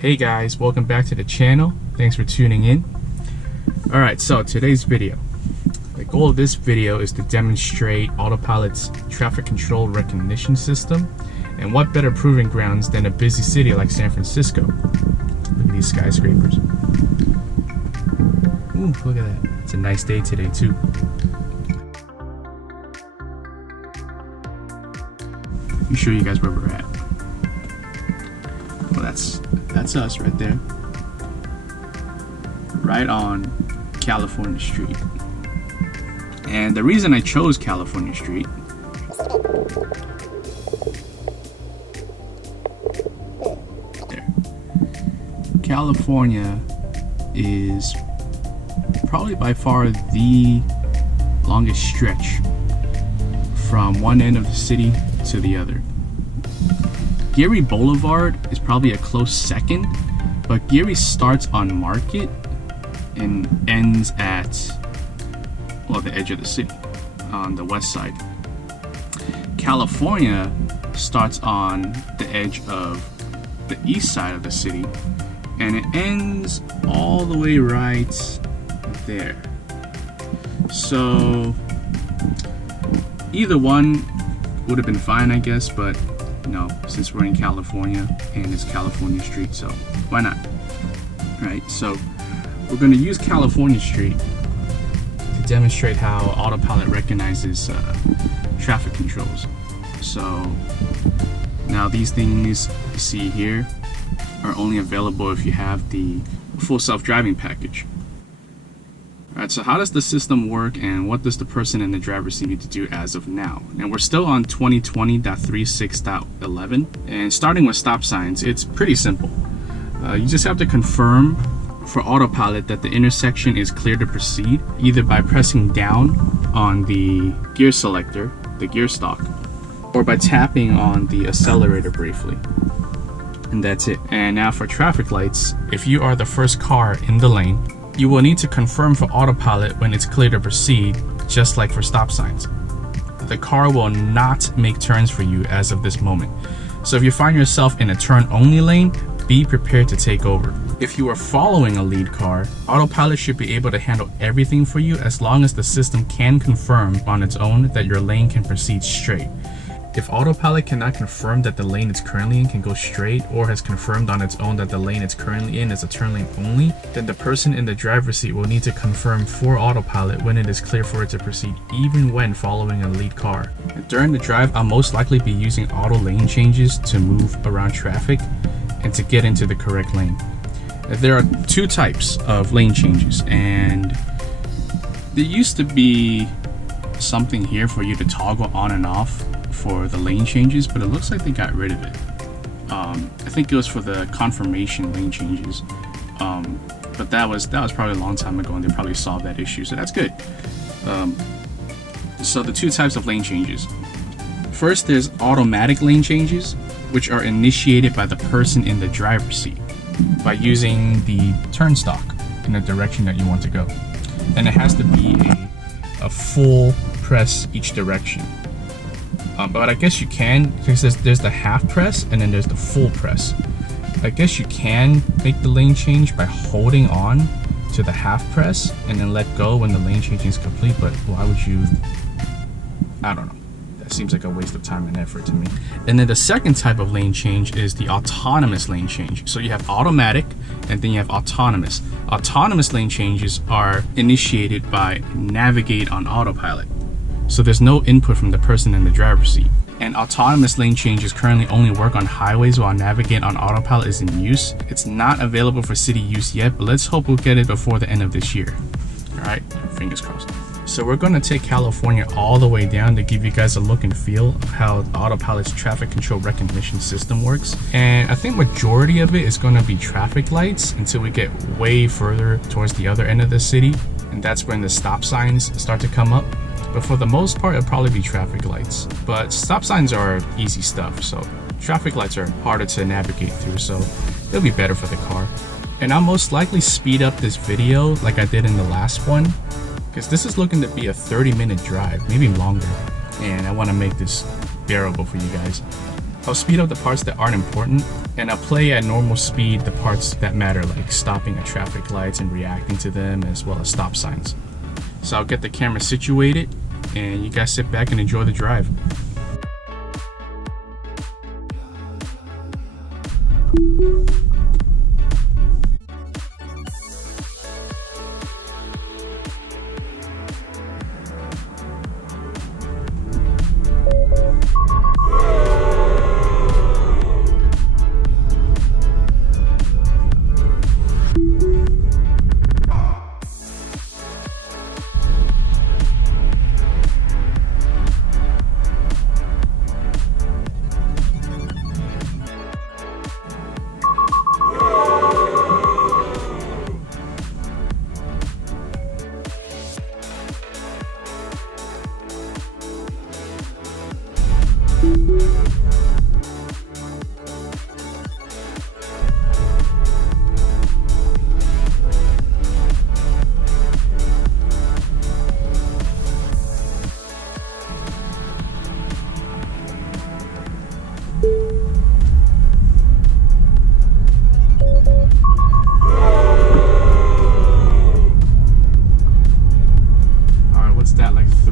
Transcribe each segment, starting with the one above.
Hey guys, welcome back to the channel. Thanks for tuning in. Alright, so today's video. The goal of this video is to demonstrate Autopilot's traffic control recognition system. And what better proving grounds than a busy city like San Francisco? Look at these skyscrapers. Ooh, look at that. It's a nice day today too. Let me show you guys where we're at. Well, that's us right there. Right on California Street. And the reason I chose California Street there. California is probably by far the longest stretch from one end of the city to the other. Geary Boulevard is probably a close second, but Geary starts on Market and ends at, well, the edge of the city on the west side. California starts on the edge of the east side of the city and it ends all the way right there. So either one would have been fine, I guess, but no, since we're in California and it's California Street, so why not? Right, so we're going to use California Street to demonstrate how Autopilot recognizes traffic controls. So now these things you see here are only available if you have the full self-driving package. Alright, so how does the system work and what does the person in the driver's seat need to do as of now? And we're still on 2020.36.11, and starting with stop signs, it's pretty simple. You just have to confirm for Autopilot that the intersection is clear to proceed, either by pressing down on the gear selector, the gear stalk, or by tapping on the accelerator briefly. And that's it. And now for traffic lights, if you are the first car in the lane, you will need to confirm for Autopilot when it's clear to proceed, just like for stop signs. The car will not make turns for you as of this moment. So if you find yourself in a turn-only lane, be prepared to take over. If you are following a lead car, Autopilot should be able to handle everything for you as long as the system can confirm on its own that your lane can proceed straight. If Autopilot cannot confirm that the lane it's currently in can go straight, or has confirmed on its own that the lane it's currently in is a turn lane only, then the person in the driver's seat will need to confirm for Autopilot when it is clear for it to proceed, even when following a lead car. During the drive, I'll most likely be using auto lane changes to move around traffic and to get into the correct lane. There are two types of lane changes, and there used to be something here for you to toggle on and off for the lane changes, but it looks like they got rid of it. I think it was for the confirmation lane changes, but that was probably a long time ago, and they probably solved that issue, so that's good. So the two types of lane changes. First, there's automatic lane changes, which are initiated by the person in the driver's seat by using the turn stalk in the direction that you want to go, and it has to be a full press each direction. But I guess you can, because there's the half press and then there's the full press. I guess you can make the lane change by holding on to the half press and then let go when the lane changing is complete, but why would you? I don't know. That seems like a waste of time and effort to me. And then the second type of lane change is the autonomous lane change. So you have automatic and then you have autonomous. Autonomous lane changes are initiated by navigate on Autopilot. So there's no input from the person in the driver's seat. And autonomous lane changes currently only work on highways while navigate on Autopilot is in use. It's not available for city use yet, but let's hope we'll get it before the end of this year. All right, fingers crossed. So we're gonna take California all the way down to give you guys a look and feel of how Autopilot's traffic control recognition system works. And I think majority of it is gonna be traffic lights until we get way further towards the other end of the city. And that's when the stop signs start to come up. But for the most part, it'll probably be traffic lights. But stop signs are easy stuff, so traffic lights are harder to navigate through, so they'll be better for the car. And I'll most likely speed up this video like I did in the last one, because this is looking to be a 30-minute drive, maybe longer. And I want to make this bearable for you guys. I'll speed up the parts that aren't important, and I'll play at normal speed the parts that matter, like stopping at traffic lights and reacting to them, as well as stop signs. So I'll get the camera situated, and you guys sit back and enjoy the drive.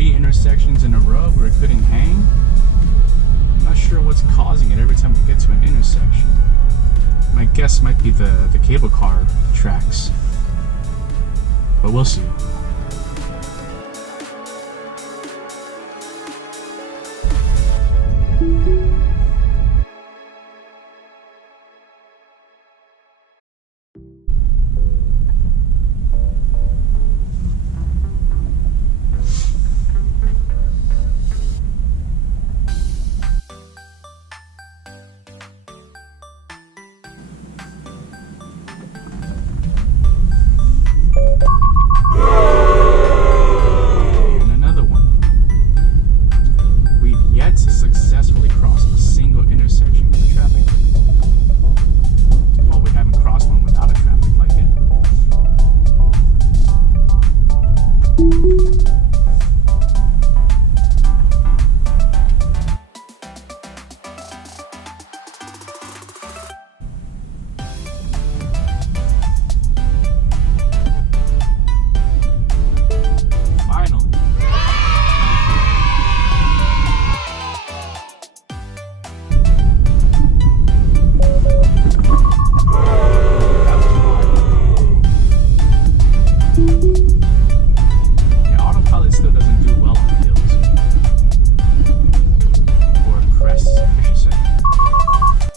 Intersections in a row where it couldn't hang. I'm not sure what's causing it every time we get to an intersection. My guess might be the cable car tracks, but we'll see.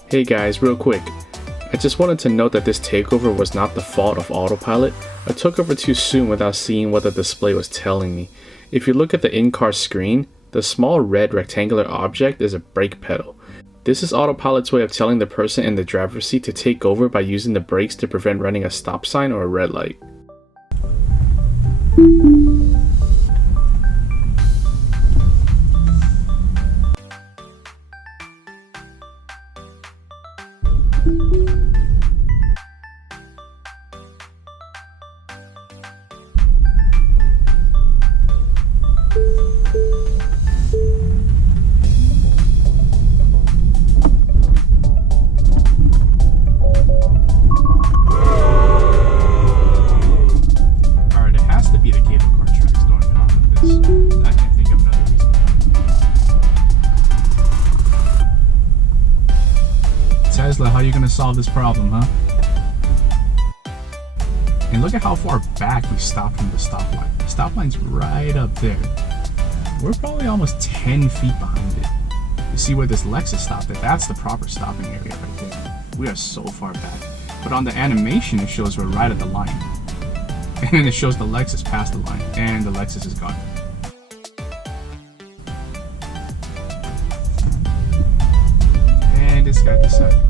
Hey guys, real quick, I just wanted to note that this takeover was not the fault of Autopilot. I took over too soon without seeing what the display was telling me. If you look at the in-car screen, the small red rectangular object is a brake pedal. This is Autopilot's way of telling the person in the driver's seat to take over by using the brakes to prevent running a stop sign or a red light. Tesla, how are you going to solve this problem, huh? And look at how far back we stopped from the stoplight. The stopline's right up there. We're probably almost 10 feet behind it. You see where this Lexus stopped at? That's the proper stopping area right there. We are so far back. But on the animation, it shows we're right at the line. And then it shows the Lexus past the line. And the Lexus is gone. And this guy decided to cross.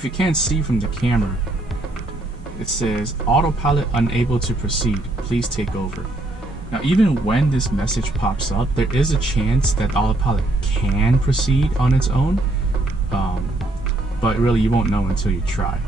if you can't see from the camera, it says autopilot unable to proceed, please take over. Now, even when this message pops up, there is a chance that autopilot can proceed on its own, but really you won't know until you try.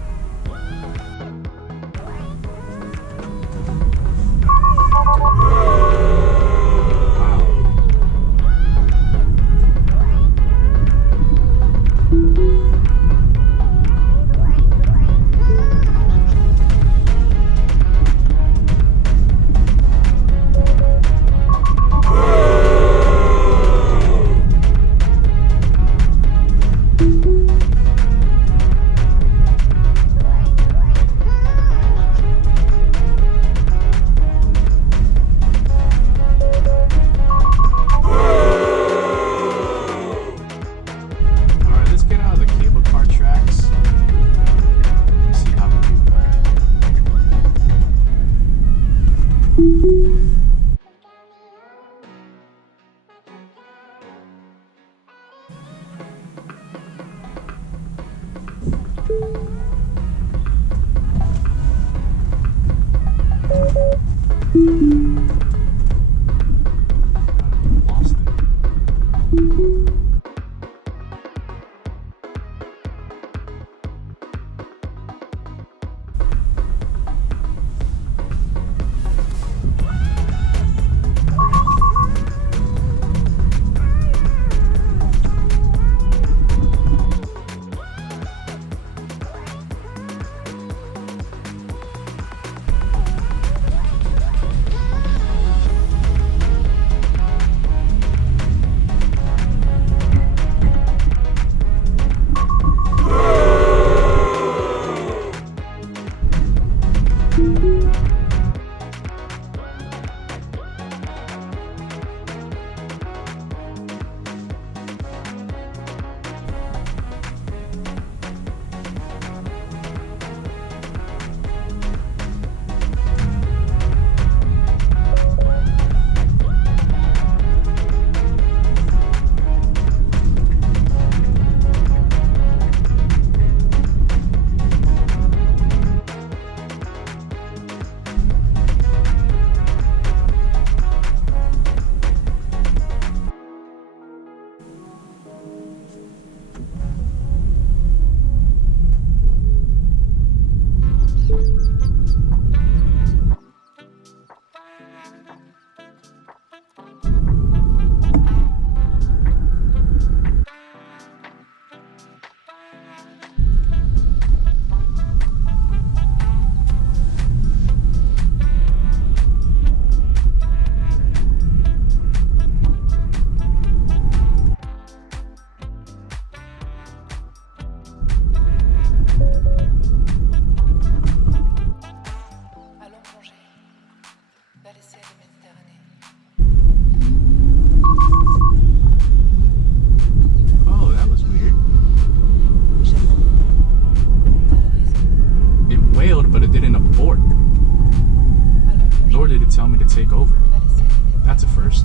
Lost it. Tell me to take over. That's a first.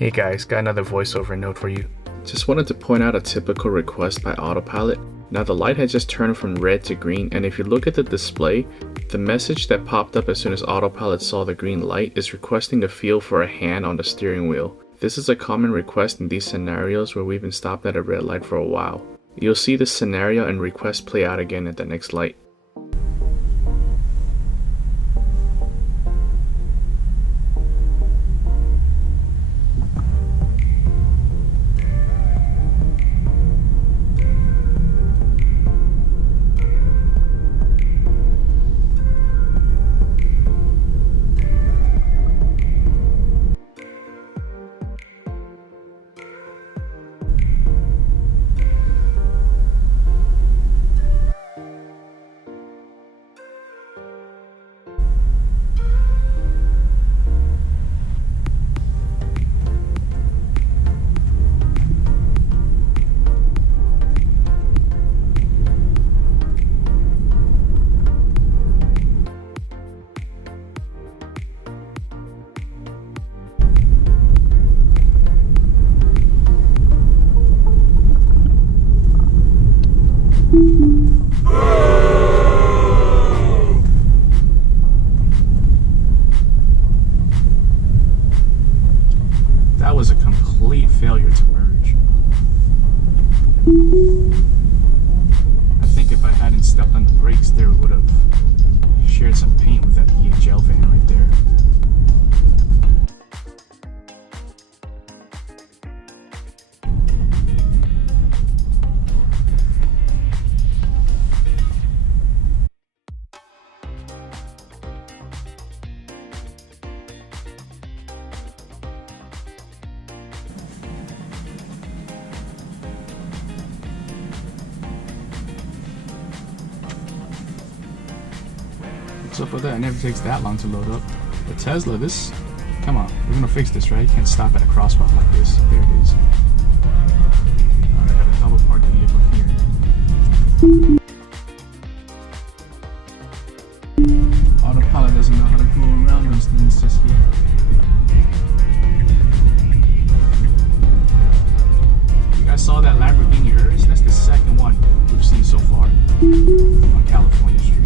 Hey guys, got another voiceover note for you. Just wanted to point out a typical request by Autopilot. Now the light has just turned from red to green, and if you look at the display, the message that popped up as soon as Autopilot saw the green light is requesting a feel for a hand on the steering wheel. This is a common request in these scenarios where we've been stopped at a red light for a while. You'll see this scenario and request play out again at the next light. That was a complete failure to merge. I think if I hadn't stepped on the brakes there, we would have shared some paint with that DHL van right there. What's up with that? It never takes that long to load up. The Tesla, come on, we're gonna fix this, right? You can't stop at a crosswalk like this. There it is. Alright, I got a double parked vehicle here. Autopilot doesn't know how to go around those things just yet. You guys saw that Lamborghini Urus? That's the second one we've seen so far on California Street.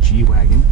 G-Wagon.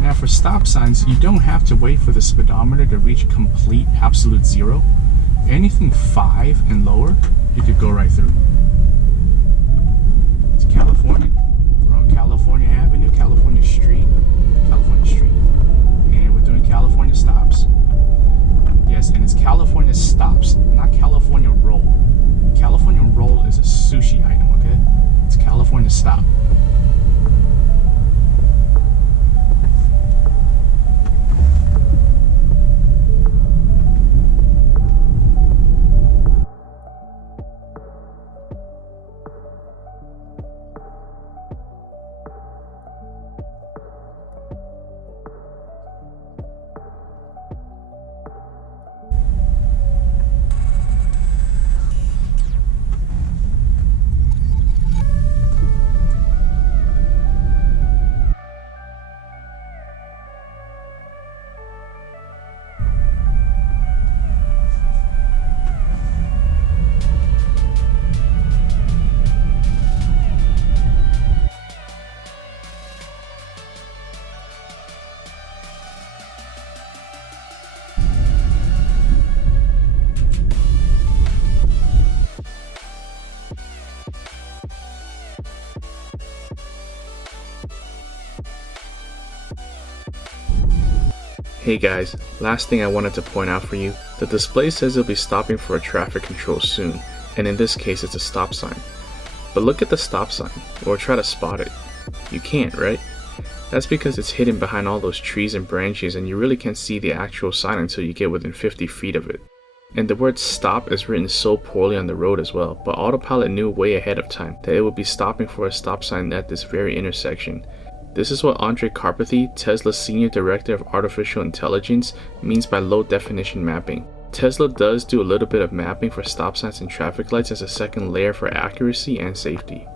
Now for stop signs, you don't have to wait for the speedometer to reach complete absolute zero. Anything 5 and lower, you could go right through. It's California. We're on California Avenue, California Street, and we're doing California stops. Yes, and it's California stops, not California roll. California roll is a sushi item, okay? It's California stop. Hey guys, last thing I wanted to point out for you, the display says it'll be stopping for a traffic control soon, and in this case it's a stop sign. But look at the stop sign, or try to spot it. You can't, right? That's because it's hidden behind all those trees and branches and you really can't see the actual sign until you get within 50 feet of it. And the word stop is written so poorly on the road as well, but Autopilot knew way ahead of time that it would be stopping for a stop sign at this very intersection. This is what Andre Karpathy, Tesla's Senior Director of Artificial Intelligence, means by low definition mapping. Tesla does do a little bit of mapping for stop signs and traffic lights as a second layer for accuracy and safety.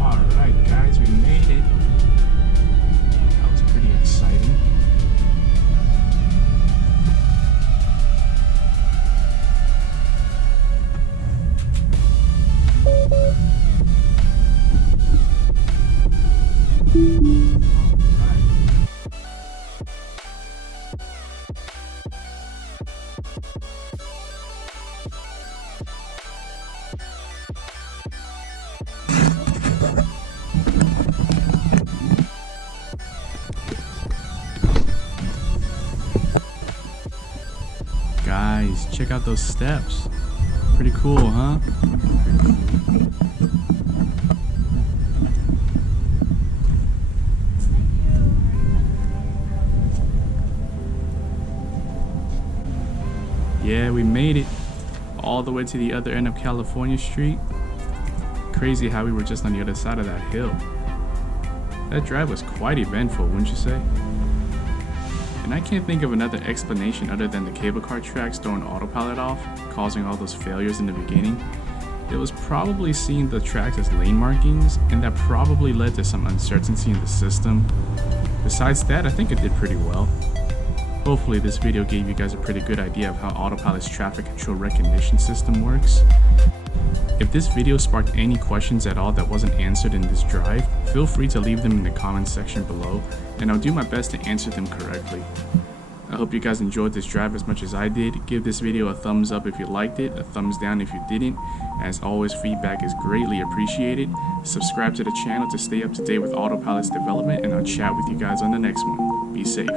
Alright guys, we made it. That was pretty exciting. Guys, check out those steps. Pretty cool, huh? Yeah, we made it all the way to the other end of California Street. Crazy how we were just on the other side of that hill. That drive was quite eventful, wouldn't you say? And I can't think of another explanation other than the cable car tracks throwing Autopilot off, causing all those failures in the beginning. It was probably seeing the tracks as lane markings, and that probably led to some uncertainty in the system. Besides that, I think it did pretty well. Hopefully this video gave you guys a pretty good idea of how Autopilot's traffic control recognition system works. If this video sparked any questions at all that wasn't answered in this drive, feel free to leave them in the comments section below, and I'll do my best to answer them correctly. I hope you guys enjoyed this drive as much as I did. Give this video a thumbs up if you liked it, a thumbs down if you didn't. As always, feedback is greatly appreciated. Subscribe to the channel to stay up to date with Autopilot's development, and I'll chat with you guys on the next one. Be safe.